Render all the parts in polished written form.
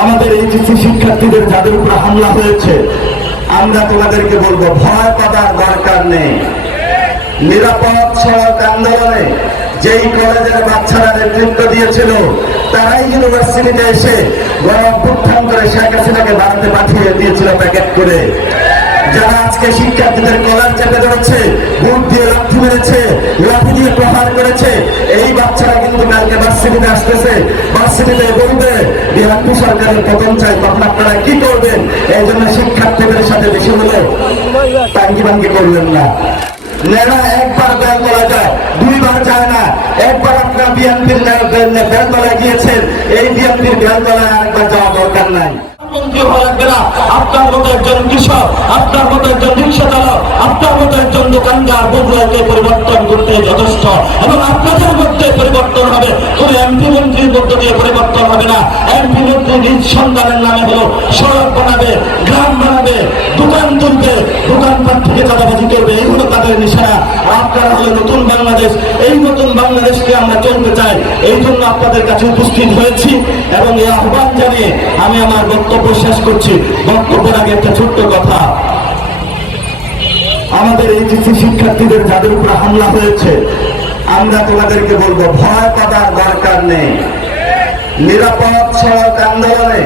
আমাদের এইচএসসি শিক্ষার্থীদের যাদের উপর হামলা হয়েছে, আমরা তোমাদেরকে বলবো ভয় পাওয়ার দরকার নেই। নিরাপদ সড়ক আন্দোলনে যেই কলেজের বাচ্চারা নেতৃত্ব দিয়েছিল, তারাই ইউনিভার্সিটিতে এসে গণ-অভ্যুত্থান করে শেখ হাসিনাকে ভারতে পাঠিয়ে দিয়েছিল প্যাকেট করে। যারা আজকে শিক্ষার্থীদের কলার চেপে ধরেছে, বুট দিয়ে লাঠি মেরেছে, লাঠি দিয়ে প্রহার করেছে, এই বাচ্চারা কিন্তু কালকে ভার্সিটিতে আসতেছে, ভার্সিটিতে বলবে বিএনপি সরকারের পতন চাই, তখন আপনারা কি করবেন? এই জন্য শিক্ষার্থীদের সাথে বেশি হলো টাঙ্কি বাঙ্কি করবেন না। নেড়া একবার বেলতলা যায়, দুইবার যায় না। একবার আপনারা বিএনপির বেলতলায় গিয়েছেন, এই বিএনপির বেলতলায় আরেকবার যাওয়া দরকার নাই। মন্ত্রী হওয়া লাগবে না। আপনার মতো একজন কৃষক, আপনার মতো একজন রিক্সা চালক, আপনার মতো একজন দোকানদার বগুড়াকে পরিবর্তন করতে যথেষ্ট, এবং আপনাদের মধ্যে পরিবর্তন হবে। কোন এমপি মন্ত্রীর মধ্য দিয়ে পরিবর্তন হবে না। এমপি মন্ত্রী নিজ সন্তানের নামে হলো সড়ক বানাবে, গ্রাম বানাবে, দোকান তুলবে, দোকানপাট থেকে চাঁদাবাজি করবে, এই হলো তাদের নিশানা। আপনারা হলো নতুন বাংলাদেশ। এই নতুন বাংলাদেশকে আমরা চলতে চাই, এই জন্য আপনাদের কাছে উপস্থিত হয়েছি এবং এই আহ্বান জানিয়ে আমি আমার বক্তব্য শেষ করছি। বক্তব্যের আগে একটা ছোট্ট কথা, আমাদের এইচএসসি শিক্ষার্থীদের যাদের উপর হামলা হয়েছে, আমরা তোমাদেরকে বলবো ভয় পাওয়ার দরকার নেই। নিরাপদ সড়ক আন্দোলনে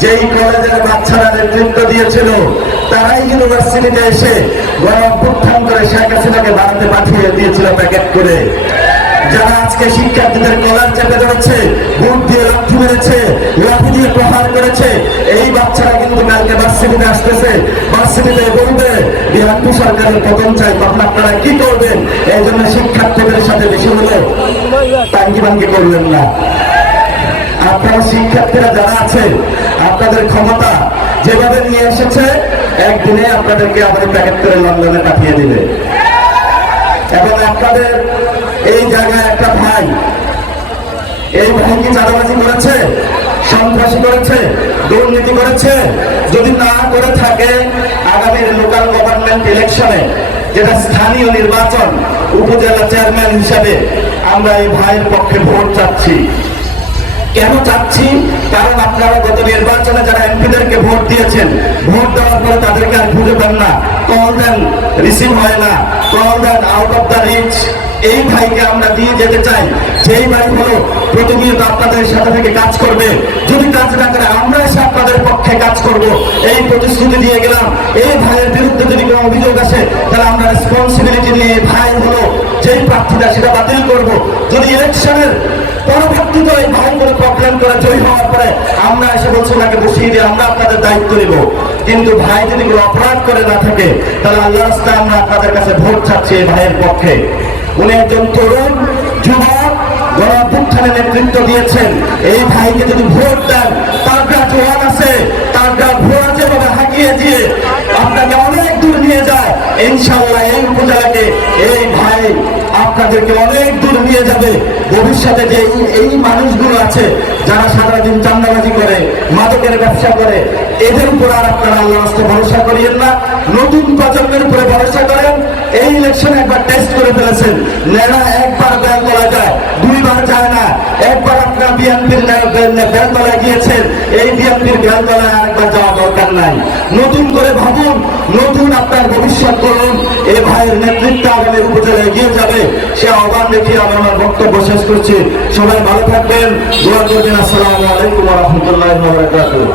যেই কলেজের বাচ্চারা নেতৃত্ব দিয়েছিল, তারাই ইউনিভার্সিটিতে এসে গণ-অভ্যুত্থান করে শেখ হাসিনাকে ভারতে পাঠিয়ে দিয়েছিল প্যাকেট করে। যারা আজকে শিক্ষার্থীদের কলার চেপে ধরেছে, বুট দিয়ে লাঠি মেরেছে, লাঠি দিয়ে প্রহার করেছে, এই বাচ্চারা কিন্তু কালকে ভার্সিটিতে আসতেছে, ভার্সিটিতে বলবে বিএনপি সরকারের পতন চাই, তখন আপনারা কি করবেন? এই জন্য শিক্ষার্থীদের সাথে বেশি হলো টাঙ্কি বাঙ্কি করবেন না। আপনারা শিক্ষার্থীরা যারা আছে, আপনাদের ক্ষমতা যেভাবে নিয়ে এসেছে, একদিনে আপনাদেরকে আবার প্যাকেট করে লন্ডনে পাঠিয়ে দিবে। এবং আপনাদের এই জায়গায় একটা ভাই, এই ভাই কি চাঁদাবাজি করেছে, সন্ত্রাসী করেছে, দুর্নীতি করেছে? যদি না করে থাকে, আগামী লোকাল গভর্নমেন্ট ইলেকশনে, যেটা স্থানীয় নির্বাচন, উপজেলা চেয়ারম্যান হিসাবে আমরা এই ভাইয়ের পক্ষে ভোট চাচ্ছি। কেন চাচ্ছি? কারণ আপনারা গত নির্বাচনে যারা এমপিদেরকে ভোট দিয়েছেন, ভোট দেওয়ার পরে তাদেরকে আর খুঁজে পান না, কল দেন, রিসিভ হয় না, call then out of the reach. এই ভাইকে আমরা দিয়ে যেতে চাই, যেই ভাই হলো প্রতিনিয়ত আপনাদের সাথে থেকে কাজ করবে। যদি কাজ না করে, আমরা এসে আপনাদের পক্ষে কাজ করব, এই প্রতিশ্রুতি দিয়ে গেলাম। এই ভাইয়ের বিরুদ্ধে যদি কোনো অভিযোগ আসে, তাহলে আমরা রেসপন্সিবিলিটি নিয়ে এই ভাই হলো যেই প্রার্থীটা, সেটা বাতিল করব। যদি ইলেকশনের পরবর্তীতে এই ভাই করে প্রবলেম করে জয়ী হওয়ার পরে আমরা এসে বলছি ওনাকে বসিয়ে দিয়ে আমরা আপনাদের দায়িত্ব নিব। কিন্তু ভাই যদি কোনো অপরাধ করে না থাকে, তাহলে আল্লাহ রাস্তায় আমরা আপনাদের কাছে ভোট চাচ্ছি এই ভাইয়ের পক্ষে। উনি একজন তরুণ যুবক, গণ-অভ্যুত্থানে নেতৃত্ব দিয়েছেন। এই ভাইকে যদি ভোট দেন, তার গা জোয়ান আছে, তার গা ঘোড়া যেভাবে হাঁকিয়ে দিয়ে আপনাকে অনেক দূর নিয়ে যায়, ইনশাআল্লাহ এই উপজেলাকে এই ভাই আপনাদেরকে অনেক দূর নিয়ে যাবে। ভবিষ্যতে যে এই মানুষগুলো আছে যারা সারাদিন চাঁদাবাজি করে, মাদকের ব্যবসা করে, এদের উপর আর আপনারা আল্লাহ রাস্তায় ভরসা করিয়েন না, নতুন প্রজন্মের উপরে ভরসা করেন। এই ইলেকশনে একবার টেস্ট করে ফেলেছেন, নেড়া একবার বেলতলা যায়, দুইবার যায় না। একবার আপনারা বিএনপির বেলতলায় গিয়েছেন, এই বিএনপির বেলতলায় আরেকবার যাওয়া দরকার নাই। নতুন করে ভাবুন, নতুন আপনার ভবিষ্যৎ করুন। এই ভাইয়ের নেতৃত্বে আগামী উপজেলায় এগিয়ে যাবে, সে আহ্বান দেখিয়ে আমি আমার বক্তব্য শেষ করছি। সবাই ভালো থাকবেন, দোয়া করবেন। আসসালামু আলাইকুম ওয়া রাহমাতুল্লাহি ওয়া বারাকাতুহু।